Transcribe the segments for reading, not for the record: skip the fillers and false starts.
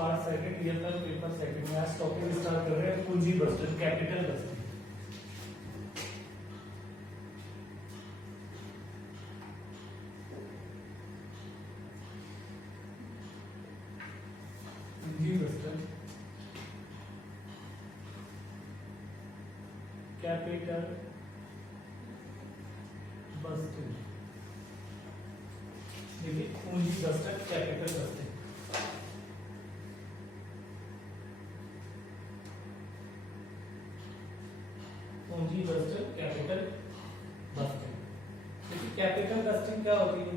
Part second year का paper second में आज टॉपिक स्टार्ट कर रहे हैं पूंजी बस्टर कैपिटल बस्टर। पूंजी बस्टर कैपिटल बस्टर। देखिए पूंजी बस्टर कैपिटल बस्टर पूंजी बस्टर कैपिटल बस्टिंग। देखिए कैपिटल बस्टिंग क्या होती है?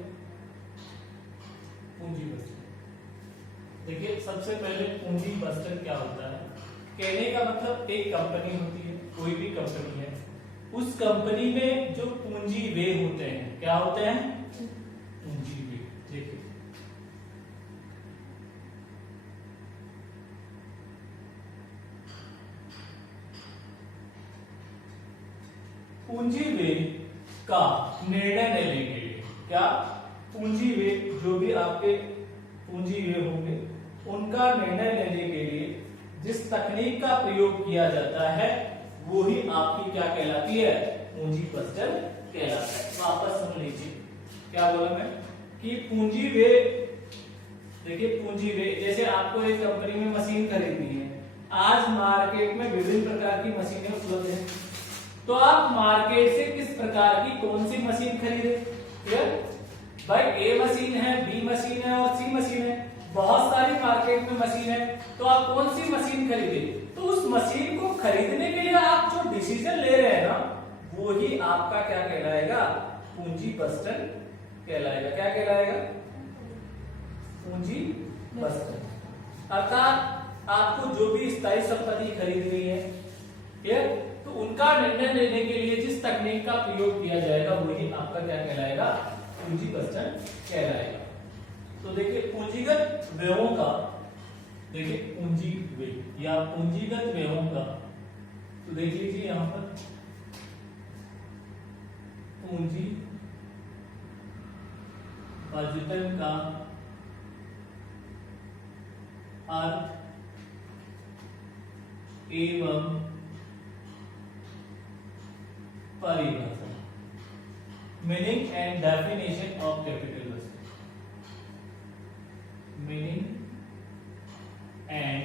पूंजी बस्टिंग। देखिए सबसे पहले पूंजी बस्टर क्या होता है? कहने का मतलब एक कंपनी होती है, कोई भी कंपनी है, उस कंपनी में जो पूंजी वे होते हैं, क्या होते हैं? पूंजी वे। देखिए पूंजी वे का निर्णय लेने के लिए, क्या पूंजी वे जो भी आपके पूंजी वे होंगे उनका निर्णय लेने के लिए जिस तकनीक का प्रयोग किया जाता है वो ही आपकी क्या कहलाती है? पूंजी बस्टर कहलाता है। वापस सुन लीजिए क्या बोला मैं कि पूंजी वे। देखिए पूंजी वे जैसे आपको एक कंपनी में मशीन खरीदनी है, आज मार्केट में विभिन्न प्रकार की मशीनें उपलब्ध हैं, तो आप मार्केट से किस प्रकार की कौन सी मशीन खरीदे? भाई ए मशीन है, बी मशीन है और सी मशीन है, बहुत सारी मार्केट में मशीन है, तो आप कौन सी मशीन खरीदे? तो उस मशीन को खरीदने के लिए आप जो डिसीजन ले रहे हैं ना, वो ही आपका क्या कहलाएगा? पूंजी बस्टर कहलाएगा। क्या कहलाएगा? पूंजी बस्टर। अर्थात आपको जो भी स्थायी संपत्ति खरीदनी है, क्लियर, तो उनका निर्णय लेने के लिए जिस तकनीक का प्रयोग किया जाएगा वही आपका क्या कहलाएगा? पूंजी बस्टर कहलाएगा। तो देखिए पूंजीगत व्ययों का, देखिए पूंजी व्यय या पूंजीगत व्ययों का, तो देख लीजिए यहां पर पूंजी बजटन का अर्थ एवं परिभाषा, meaning and definition of capital buster, meaning and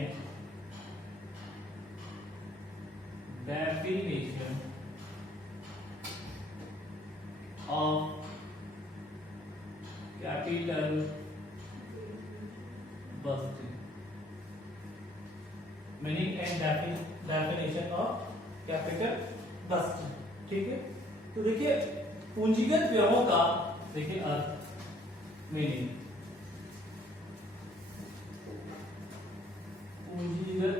definition of capital budgeting, meaning and definition of capital budgeting. ठीक है, तो देखिए पूंजीगत व्ययों का देखिए अर्थ, मीनिंग, पूंजीगत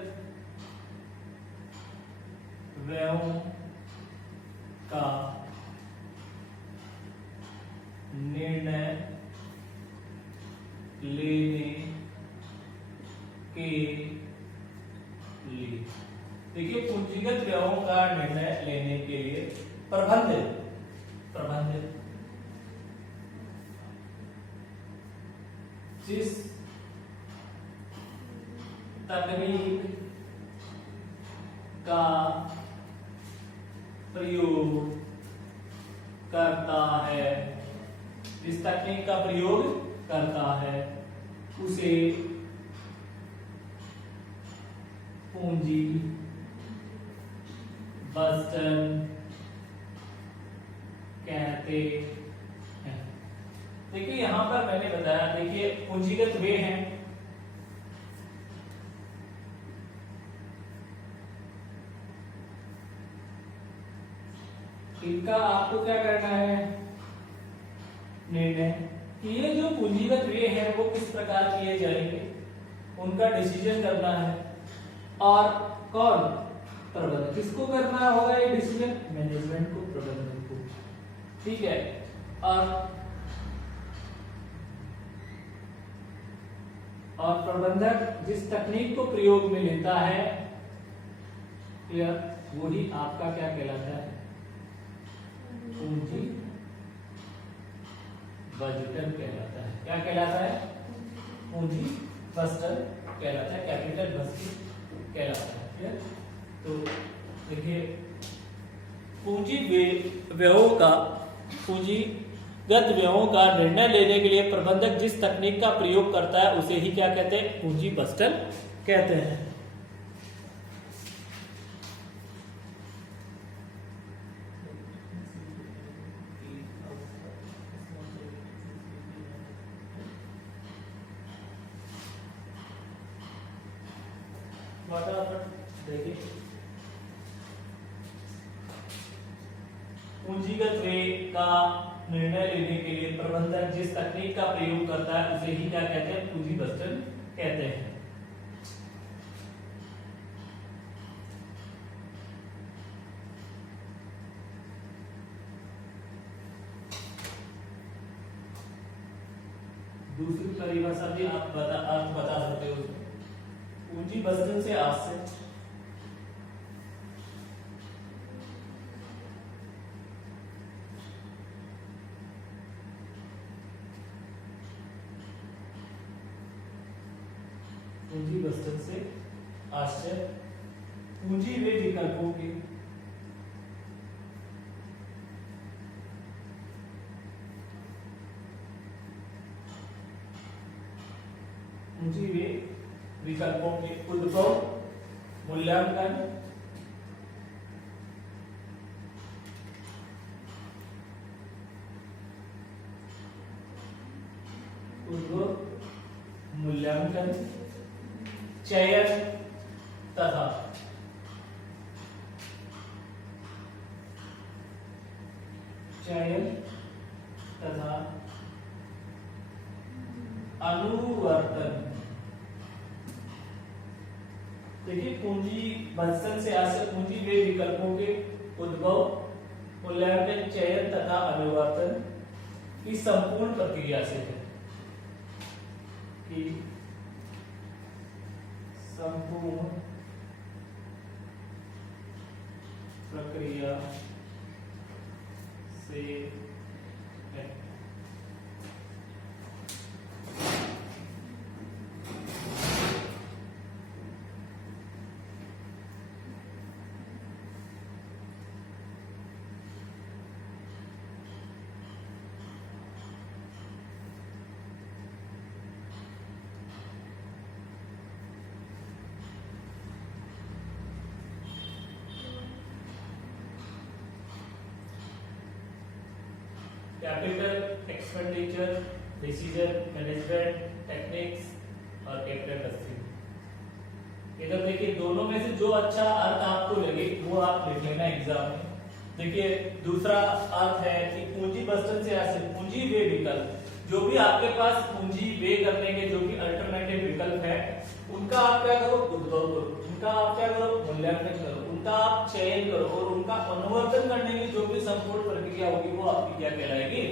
व्ययों का निर्णय लेने के लिए। देखिए पूंजीगत व्ययों का निर्णय लेने के लिए प्रबंध जिस तकनीक का प्रयोग करता है, जिस तकनीक का प्रयोग करता है उसे पूंजी बस्टर कहते हैं। देखिए यहां पर मैंने बताया, देखिए पूंजीगत वे हैं, इनका आपको क्या करना है? निर्णय कि ये जो पूंजीगत वे हैं वो किस प्रकार किए जाएंगे, उनका डिसीजन करना है। और कौन? प्रबंधक। किसको करना होगा ये डिसीजन? मैनेजमेंट को, प्रबंधक को। ठीक है, और प्रबंधक जिस तकनीक को प्रयोग में लेता है, वही आपका क्या कहलाता है? पूंजी बजटन कहलाता है। क्या कहलाता है? पूंजी बस्टर कहलाता है, कैपिटल बस्ती कहलाता है। ठीक है, तो देखिए पूंजी व्ययों का पूंजीगत व्ययों का निर्णय लेने के लिए प्रबंधक जिस तकनीक का प्रयोग करता है उसे ही क्या कहते हैं, पूंजी बस्टन कहते हैं। देखिए पूंजीगत व्यय का निर्णय लेने के लिए प्रबंधक जिस तकनीक का प्रयोग करता है उसे ही क्या कहते हैं, पूंजी बस्टन कहते हैं। दूसरी परिभाषा भी आप बता सकते हो, पूंजी बस्टन से आशय पूंजी बस्टन से आशय पूंजी वे विकल्पों के पूंजी वे विकल्पों के उद्भव, मूल्यांकन, मूल्यांकन, चयन तथा अनुवर्तन। देखिए पूंजी बस्टन से आशय पूंजी वे विकल्पों के उद्भव, मूल्यांकन, चयन तथा अनुवर्तन की संपूर्ण प्रक्रिया से है, कि संपूर्ण प्रक्रिया से है। Capital expenditure, decision management techniques और कैपिटल बस्टिंग। इधर देखिए दोनों में से जो अच्छा अर्थ आपको लगे वो आप लिख लेना एग्जाम में। देखिए दूसरा अर्थ है कि पूंजी बस्टन से आशय पूंजी वे विकल्प, जो भी आपके पास पूंजी वे करने के जो भी अल्टरनेटिव विकल्प है उनका आप क्या करो, उद्भव करो, उनका आप क्या करो, मूल्यांकन करो, उनका आप चयन करो और उनका अनुवर्तन करने की जो भी संपूर्ण प्रक्रिया होगी वो आपकी क्या कहलाएगी,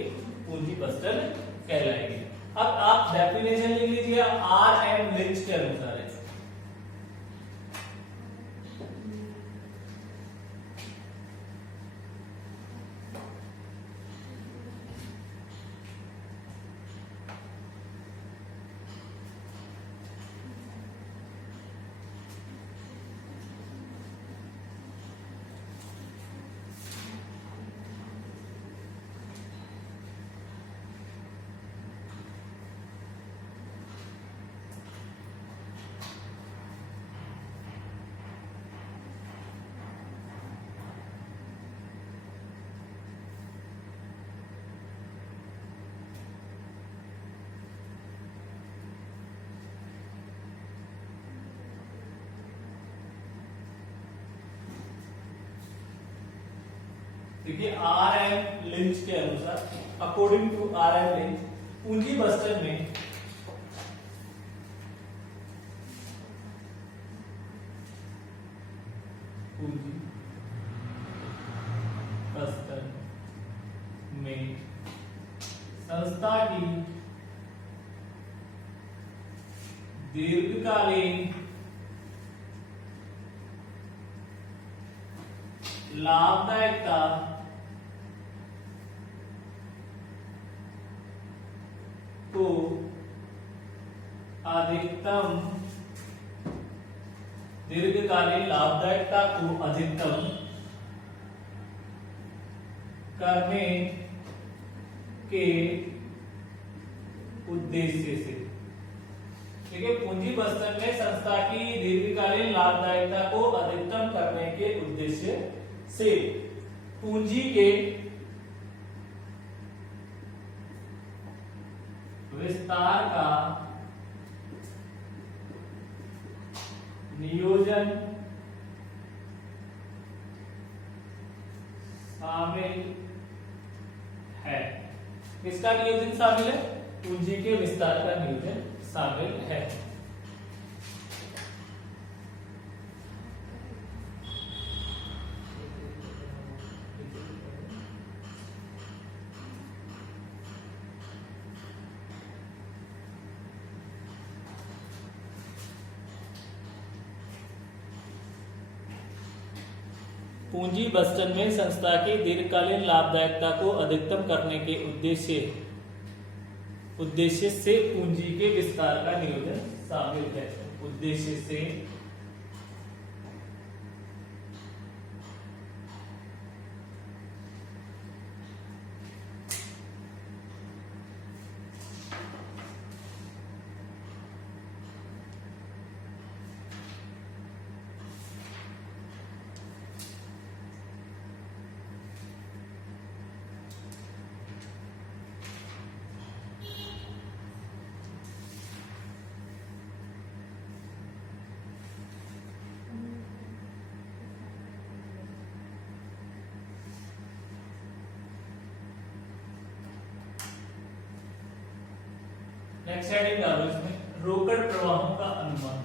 पूंजी बस्टन कहलाएगी। अब आप डेफिनेशन लिख लीजिए आर.एम. लिंच के अनुसार। देखिए आर.एम. लिंच के अनुसार, अकॉर्डिंग टू आर.एम. लिंच, पूंजी बस्टन में पूंजी बस्टन में संस्था की दीर्घकालीन लाभदायकता को अधिकतम दीर्घकालीन लाभदायकता को अधिकतम करने के उद्देश्य से। देखिए, पूंजी बस्तर में संस्था की दीर्घकालीन लाभदायकता को अधिकतम करने के उद्देश्य से पूंजी के विस्तार का नियोजन शामिल है। किसका नियोजन शामिल है? पूंजी के विस्तार का नियोजन शामिल है। पूंजी बस्तर में संस्था की दीर्घकालीन लाभदायकता को अधिकतम करने के उद्देश्य से पूंजी के विस्तार का नियोजन शामिल है। उद्देश्य से नेक्स्ट हेडिंग डालो इसमें, रोकड़ प्रवाहों का अनुमान।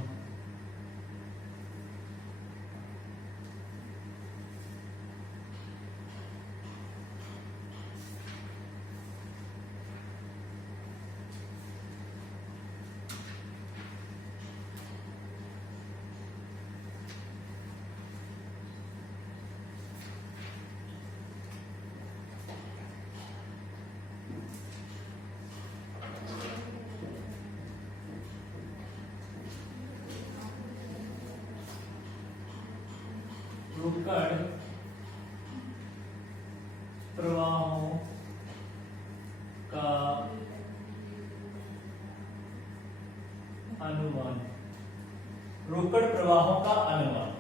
रोकड़ प्रवाहों का अनुमान। रोकड़ प्रवाहों का अनुमान।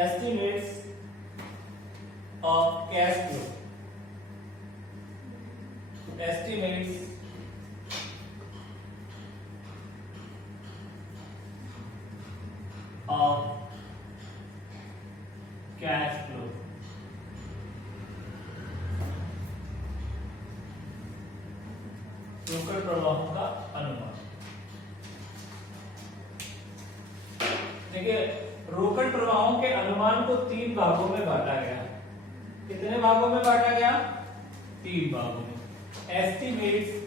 Estimates of cash flow. Estimates of cash flow। रोकड़ प्रवाहों का अनुमान। देखिए, रोकड़ प्रवाहों के अनुमान को 3 भागों में बांटा गया। कितने भागों में बांटा गया? 3 भागों में। एस्टिमेट्स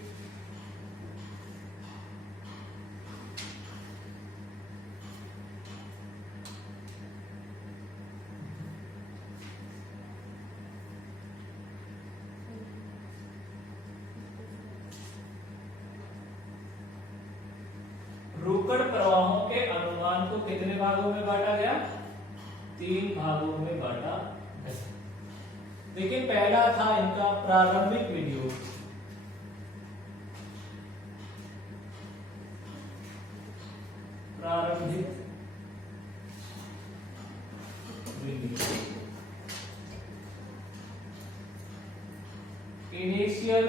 रोकड़ प्रवाहों के अनुमान को कितने भागों में बांटा गया? 3 भागों में बांटा गया। देखिए, पहला था इनका प्रारंभिक विनियोग। प्रारंभिक विनियोग, इनिशियल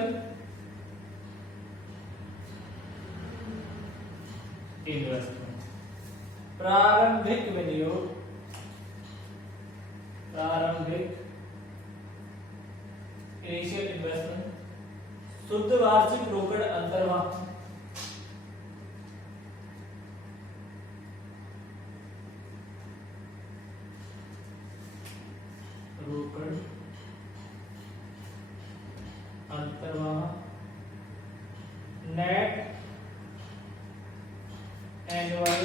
इन्वेस्टमेंट। प्रारंभिक विनियोग, प्रारंभिक इनिशियल इन्वेस्टमेंट। शुद्ध वार्षिक रोकड़ अंतर्वाह। रोकड़ अंतर्वाह। Net annual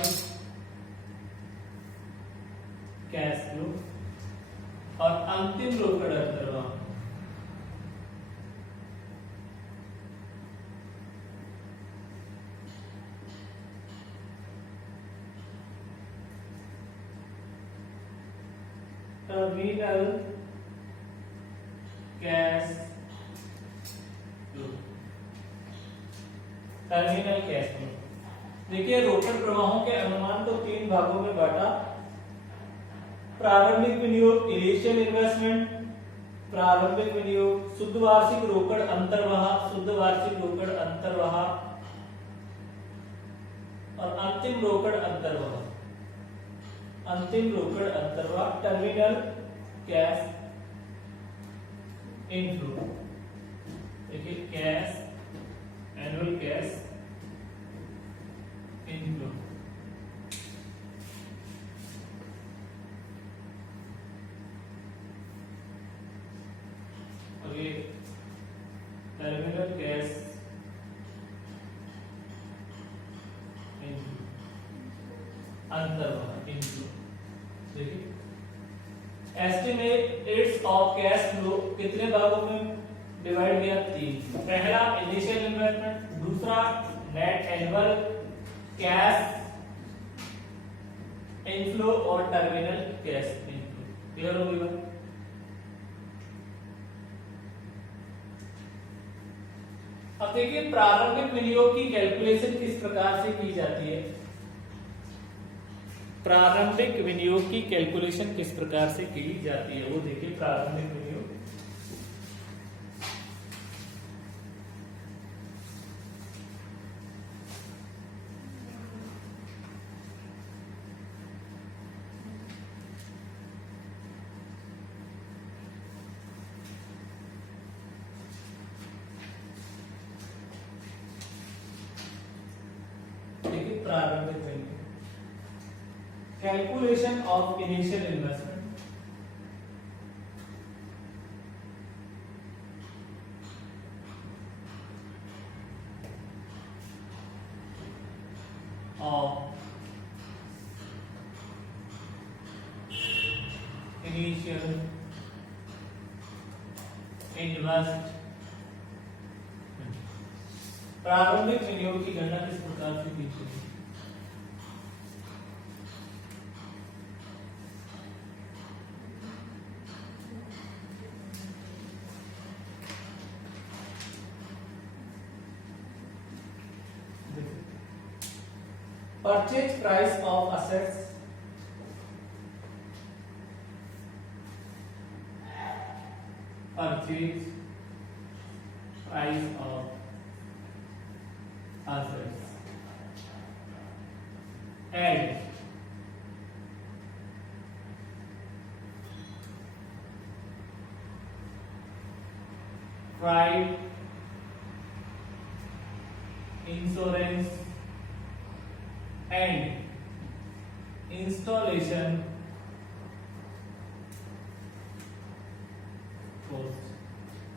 cash flow. और अंतिम रोकड़ अंतर्वाह। Terminal cash flow. Terminal cash flow, देखिए रोकड़ प्रवाहों के अनुमान को तीन भागों में बांटा। प्रारंभिक विनियोग इनिशियल इन्वेस्टमेंट, प्रारंभिक विनियोग, शुद्ध वार्षिक रोकड़ अंतर्वाह, शुद्ध वार्षिक रोकड़ अंतर्वाह, और अंतिम रोकड़ अंतर्वाह, अंतिम रोकड़ अंतर्वाह, टर्मिनल कैश इनफ्लो। देखिए कैश, एनुअल कैश इनफ्लो। और ये टर्मिनल कैश इनफ्लो, अंतर्वाह इनफ्लो। देखिए एस्टिमेट्स ऑफ कैश फ्लो कितने भागों में डिवाइड किया? तीन। पहला इनिशियल इन्वेस्टमेंट, दूसरा नेट एनुअल कैश इनफ्लो, और टर्मिनल कैश इनफ्लो। क्लियर होगी बात? अब देखिए प्रारंभिक विनियोग की कैलकुलेशन किस प्रकार से की जाती है। प्रारंभिक विनियोग की कैलकुलेशन किस प्रकार से की जाती है वो देखिए। प्रारंभिक विनियोग देखिए, प्रारंभिक विनियोग calculation of initial investment. Of initial investment, प्रारंभिक विनियोग की गणना किस प्रकार से की जाती है? Purchase price of assets, purchase price of assets, and freight, insurance and installation cost।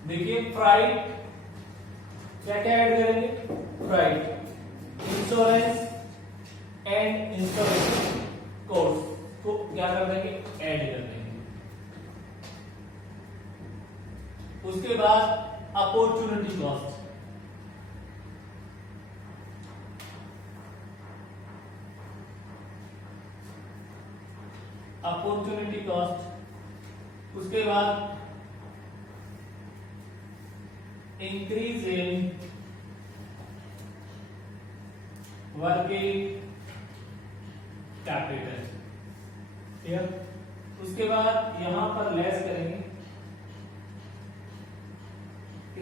देखिए फ्राइट क्या क्या ऐड करेंगे? Freight, insurance and installation cost को क्या कर देंगे? ऐड कर देंगे। उसके बाद अपॉर्चुनिटी कॉस्ट, अपॉर्चुनिटी कॉस्ट। उसके बाद increase in working capital. Clear? उसके बाद यहां पर लेस करेंगे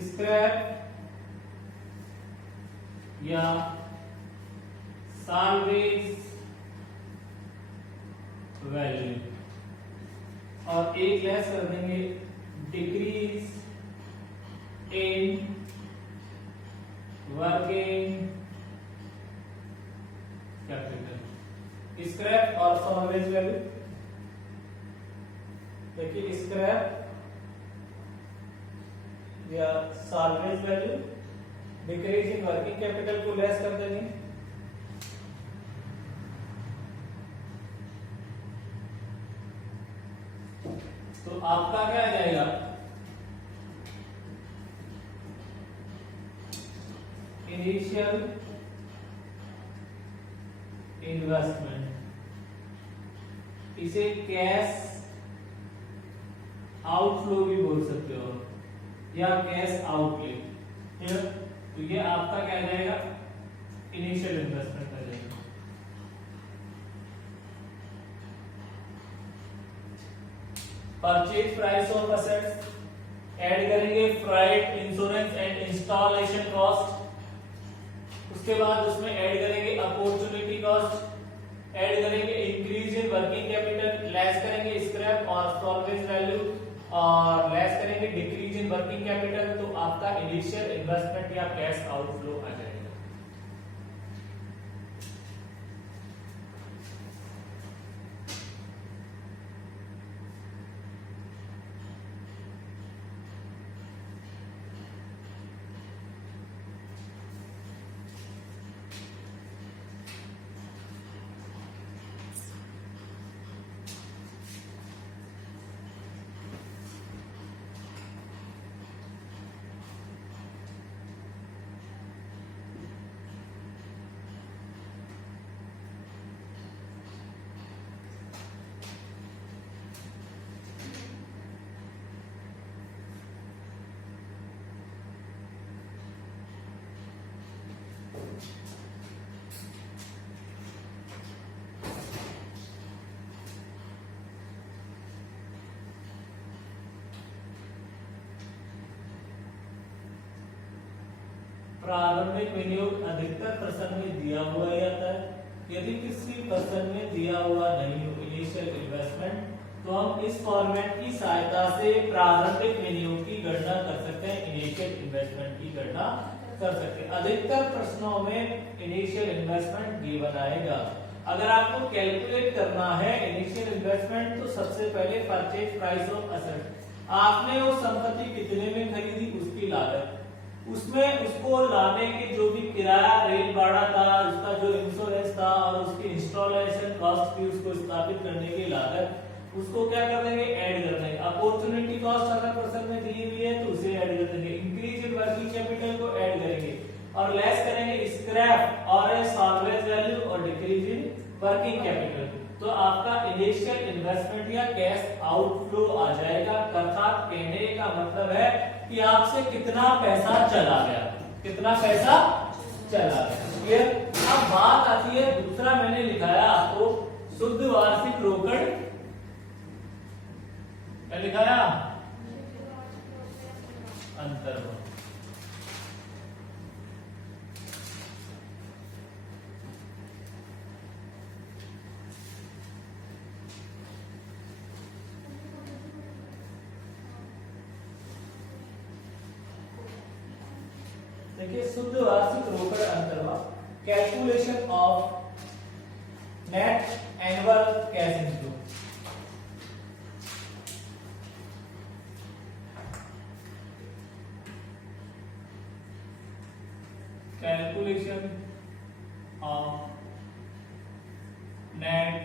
स्क्रैप या साल्वेज वैल्यू, और एक लेस कर देंगे decrease in working capital. Scrap और साल्वेज वैल्यू, देखिए स्क्रैप या salvage value, decrease in working capital को लेस कर देंगे। तो आपका क्या आ जाएगा? इनिशियल इन्वेस्टमेंट, इसे कैश आउटफ्लो भी बोल सकते हो या कैश आउटले। ठीक, तो ये आपका क्या जाएगा, इनिशियल इन्वेस्टमेंट आ जाएगा। Purchase price of assets add करेंगे, freight, insurance and installation cost. उसके बाद उसमें ऐड करेंगे अपॉर्चुनिटी कॉस्ट, ऐड करेंगे increase in working capital, less करेंगे स्क्रैप और सॉल्वेज वैल्यू, और लेस करेंगे डिक्रीज इन वर्किंग कैपिटल। तो आपका इनिशियल इन्वेस्टमेंट या कैश आउटफ्लो आ जाएगा। प्रारंभिक विनियोग अधिकतर प्रश्न में दिया हुआ जाता है। यदि किसी प्रश्न में दिया हुआ नहीं हो इनिशियल इन्वेस्टमेंट, तो हम इस फॉर्मेट की सहायता से प्रारंभिक विनियोग की गणना कर सकते हैं, इनिशियल इन्वेस्टमेंट की गणना कर सकते हैं। अधिकतर प्रश्नों में इनिशियल इन्वेस्टमेंट गिवन आएगा। अगर आपको कैलकुलेट करना है इनिशियल इन्वेस्टमेंट, तो सबसे पहले परचेज प्राइस ऑफ असेट, आपने वो संपत्ति कितने में खरीदी उसकी लागत, उसमें उसको लाने के जो भी किराया, रेल भाड़ा था, उसका जो इंश्योरेंस था और उसकी इंस्टॉलेशन कॉस्ट थी, उसको स्थापित करने की लागत, उसको क्या कर देंगे, ऐड कर देंगे। अपॉर्चुनिटी कॉस्ट अगर प्रश्न में दी हुई है तो उसे ऐड कर देंगे। इंक्रीज इन वर्किंग कैपिटल को ऐड करेंगे और लेस करेंगे स्क्रैप और सॉल्वेज वैल्यू और डिक्रीज इन वर्किंग कैपिटल। तो आपका इनिशियल इन्वेस्टमेंट या कैश आउटफ्लो आ जाएगा। अर्थात कहने का मतलब है कि आपसे कितना पैसा चला गया, कितना पैसा चला गया। क्लियर। अब बात आती है, दूसरा मैंने लिखाया आपको शुद्ध वार्षिक रोकड़, क्या लिखाया, अंतर्गत। देखिए शुद्ध वार्षिक रोकड़ अंतर्गत, calculation of net annual cash inflow. Calculation of net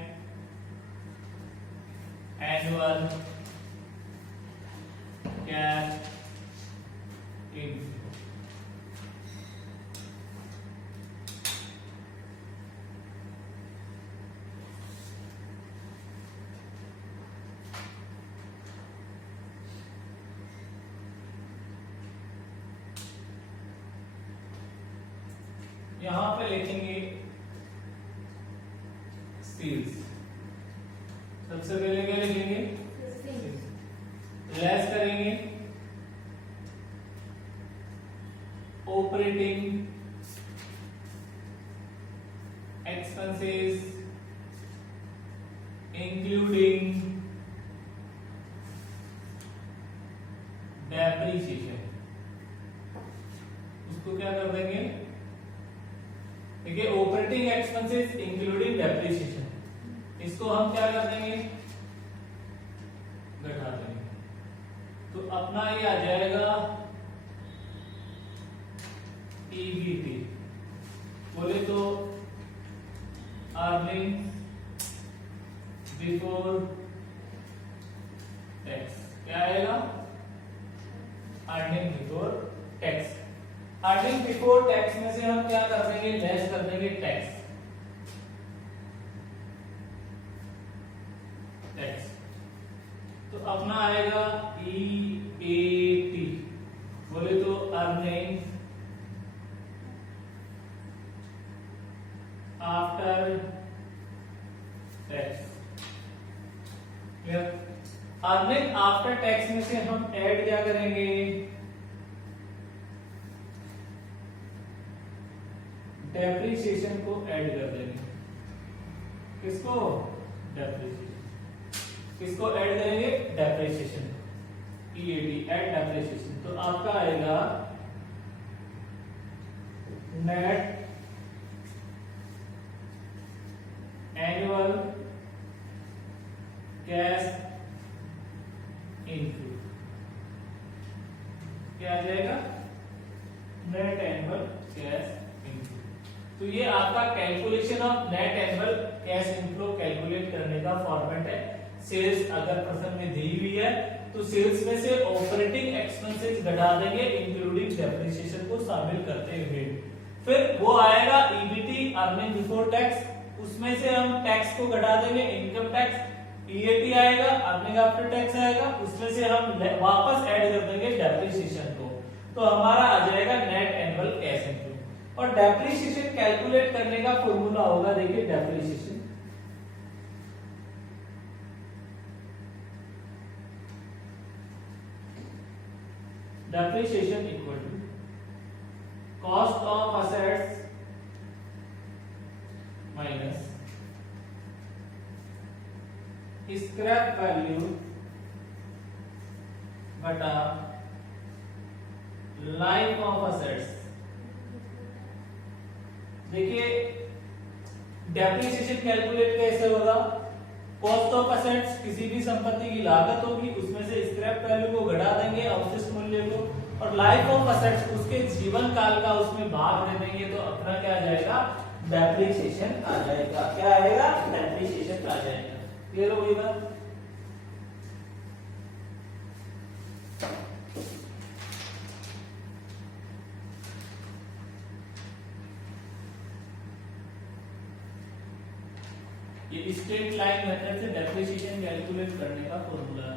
annual cash inflow. यहां पे लिखेंगे सेल्स, सबसे पहले क्या लिखेंगे, लेस करेंगे ऑपरेटिंग एक्सपेंसेस इंक्लूडिंग डेप्रिसिएशन, उसको क्या कर देंगे, देखिए ऑपरेटिंग एक्सपेंसेस इंक्लूडिंग डेप्रिसिएशन, इसको हम क्या कर देंगे, घटा देंगे। तो अपना ये आ जाएगा ईबीटी, बोले तो अर्निंग बिफोर टैक्स, क्या आएगा, earning before tax. Earning before tax में से हम क्या कर देंगे, लेस कर देंगे टैक्स, टैक्स। तो अपना आएगा after tax. Earning after tax में से हम ऐड क्या करेंगे, डेप्रिसिएशन को ऐड कर देंगे। किसको, डेप्रिसिएशन। किसको ऐड करेंगे, डेप्रिसिएशन, EAD, ऐड डेप्रिसिएशन। तो आपका आएगा नेट एनुअल कैश इनफ्लो। क्या आ जाएगा, नेट एनुअल कैश इनफ्लो। तो ये आपका calculation of net annual cash inflow calculate करने का फॉर्मेट है। सेल्स अगर प्रश्न में दी हुई है तो सेल्स में से ऑपरेटिंग एक्सपेंसेस घटा देंगे इंक्लूडिंग डेप्रिसिएशन को शामिल करते हुए। फिर वो आएगा EBT, अर्निंग बिफोर टैक्स, उसमें से हम टैक्स को घटा देंगे, इनकम टैक्स। EAT आएगा, अर्निंग आफ्टर टैक्स आएगा, उसमें से हम वापस ऐड कर देंगे डेप्रिसिएशन को। तो हमारा आ जाएगा नेट एनुअल कैश इनफ्लो। और डेप्रिसिएशन कैलकुलेट करने का फॉर्मूला होगा, देखिए depreciation equal to cost of assets minus scrap value बटा लाइफ ऑफ असेट्स। देखिए डेप्रिसिएशन कैलकुलेट कैसे होगा, कॉस्ट ऑफ असेट्स किसी भी संपत्ति की लागत होगी, उसमें से स्क्रैप वैल्यू को घटा देंगे, अवशिष्ट मूल्य को, और लाइफ ऑफ असेट्स उसके जीवन काल का उसमें भाग दे देंगे। तो अपना क्या आ जाएगा, डेप्रिसिएशन आ जाएगा। क्या आएगा, डेप्रिसिएशन आ जाएगा। क्लियर हो गई बात। ये स्ट्रेट लाइन मेथड से डेप्रिसिएशन कैलकुलेट करने का फॉर्मूला है।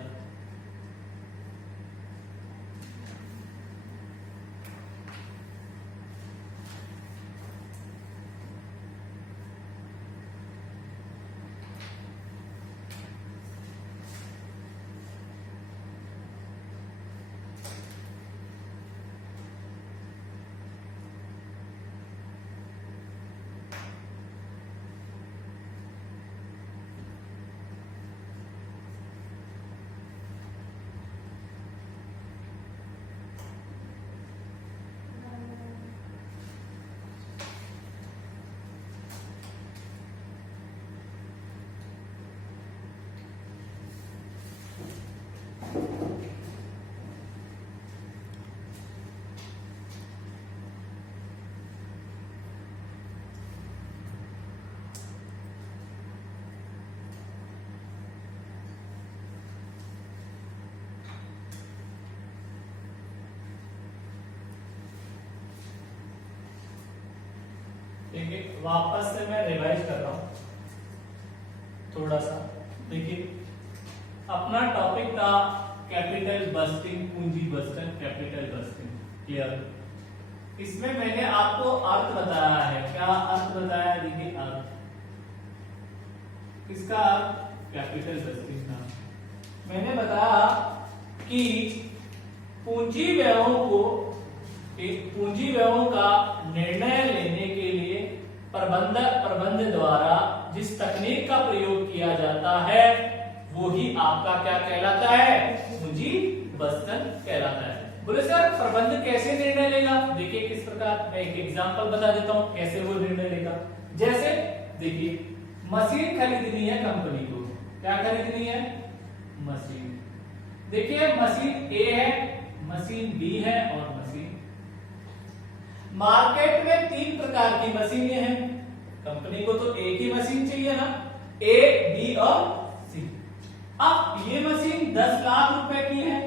देखिए वापस से मैं रिवाइज कर रहा हूं थोड़ा सा। देखिए अपना टॉपिक था कैपिटल बस्टिंग, पूंजी बस्टन, कैपिटल बस्टिंग। क्लियर। इसमें मैंने आपको अर्थ बताया है। क्या अर्थ बताया, देखिए अर्थ, इसका अर्थ कैपिटल बस्टिंग था। मैंने बताया कि पूंजी व्ययों का निर्णय लेने के लिए प्रबंध द्वारा जिस तकनीक का प्रयोग किया जाता है वो ही आपका क्या कहलाता है, पूंजी बस्टन कहलाता है। बोले सर प्रबंध कैसे निर्णय लेगा, देखिए किस प्रकार, मैं एक एग्जांपल बता देता हूं कैसे वो निर्णय लेगा। जैसे देखिए मशीन खरीदनी है कंपनी को, क्या खरीदनी है, मशीन। देखिए मशीन ए है, मशीन बी है और मशीन। मार्केट में 3 प्रकार की मशीनें हैं, कंपनी को तो एक ही मशीन चाहिए ना, ए, बी और सी। अब ये मशीन 10 लाख रुपए की है,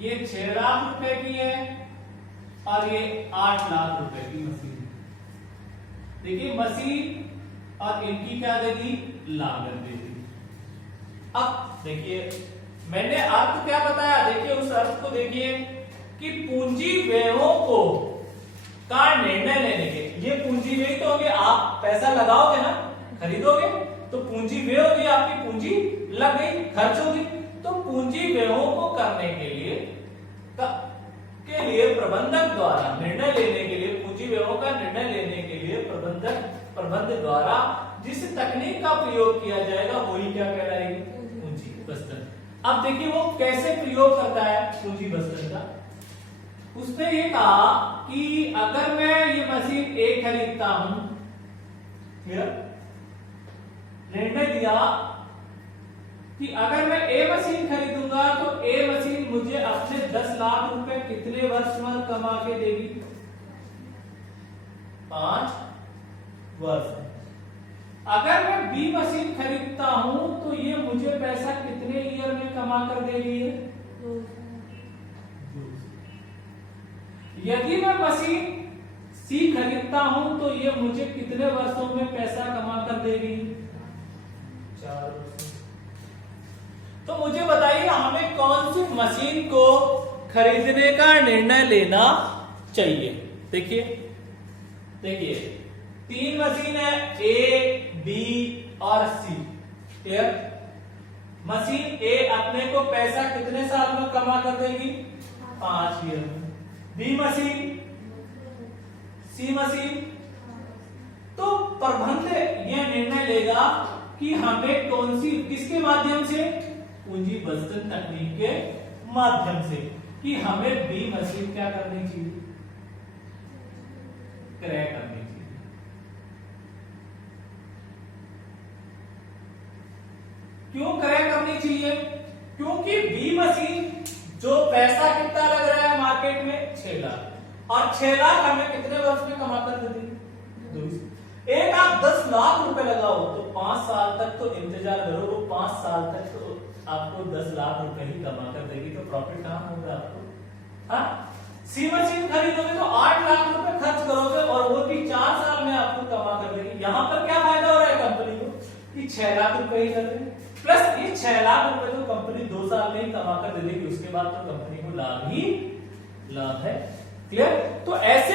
ये 6 लाख रुपए की है और ये 8 लाख रुपए की मशीन। देखिए मशीन और इनकी क्या दे दी, लागत दे दी। अब देखिए मैंने अर्थ क्या बताया, देखिए उस अर्थ को देखिए कि पूंजी व्ययों को का निर्णय लेने के ये पूंजी व्यय तो होगी, आप पैसा लगाओगे ना, खरीदोगे तो पूंजी व्यय होगी, आपकी पूंजी लग गई, खर्च होगी। तो पूंजी व्ययों को करने के लिए प्रबंधक द्वारा निर्णय लेने के लिए, पूंजी व्ययों का निर्णय लेने के लिए प्रबंध द्वारा जिस तकनीक का प्रयोग किया जाएगा वही क्या कहलाएगी, पूंजी बस्तर। अब देखिए वो कैसे प्रयोग करता है पूंजी बस्तर का। उसने ये कहा कि अगर मैं ये मशीन ए खरीदता हूं, निर्णय दिया कि अगर मैं ए मशीन खरीदूंगा तो ए मशीन मुझे अपने 10 लाख रुपए कितने वर्ष में कमा के देगी, 5 वर्ष। अगर मैं बी मशीन खरीदता हूं तो ये मुझे पैसा कितने ईयर में कमा कर देगी, यदि मैं मशीन सी खरीदता हूं तो ये मुझे कितने वर्षों में पैसा कमा कर देगी, 4 वर्ष। तो मुझे बताइए हमें कौन सी मशीन को खरीदने का निर्णय लेना चाहिए। देखिए 3 मशीन है, ए, बी और सी। क्लियर? मशीन ए अपने को पैसा कितने साल में कमा कर देगी, 5 ईयर में। बी मशीन, सी मशीन। तो प्रबंध यह निर्णय लेगा कि हमें कौन सी, किसके माध्यम से, पूंजी बस्तर तकनीक के माध्यम से, कि हमें बी मशीन क्या करनी चाहिए, क्रय करनी चाहिए। क्यों क्रय करनी चाहिए? क्योंकि बी मशीन जो पैसा कितना लग रहा है मार्केट में, 6 लाख, और 6 लाख हमें कितने वर्ष में कमा कर दे देगी, एक आप 10 लाख रुपए लगाओ तो 5 साल तक तो इंतजार करो, वो 5 साल तक तो आपको 10 लाख रुपए ही कमा कर देगी, तो प्रॉफिट कहां होगा आपको। हाँ, सी मशीन खरीदोगे तो 8 लाख रुपए खर्च करोगे और वो भी 4 साल में आपको कमा कर देगी। यहां पर क्या फायदा हो रहा है कंपनी को कि 6 लाख रुपए ही कर देगी, प्लस ये 6 लाख रुपए तो कंपनी 2 साल में ही कमा कर दे देगी, उसके बाद तो कंपनी को लाभ ही लाभ है। क्लियर? तो ऐसे